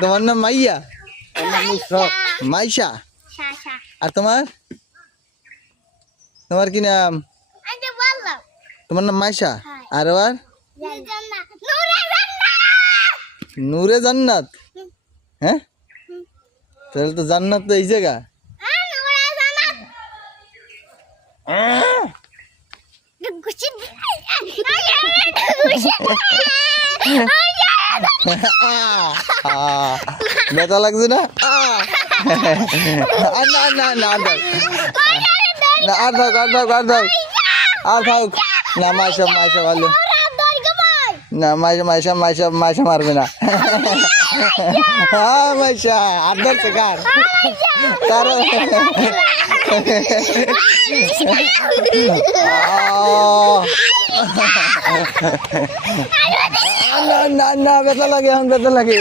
তোমার নাম মাইয়া? মাইশা। আর তোমার তোমার কি নাম? তোমার নাম মাইশা। আর আবার নূরে জান্নাত। হ্যাঁ, তাহলে তো জান্নাত তো এই জায়গা। ব্যথা লাগছে না? না না না, আর থাক, আর থাক, আর থাক, আর থাক। না, মাইশা মাইশা ভালো না। মাইশা মাইশা মাইশা মাইশা মারবে না। হ্যাঁ মাইশা আর ধরছে কার কার? না না না, ব্যথা লাগে, এখন ব্যথা লাগে।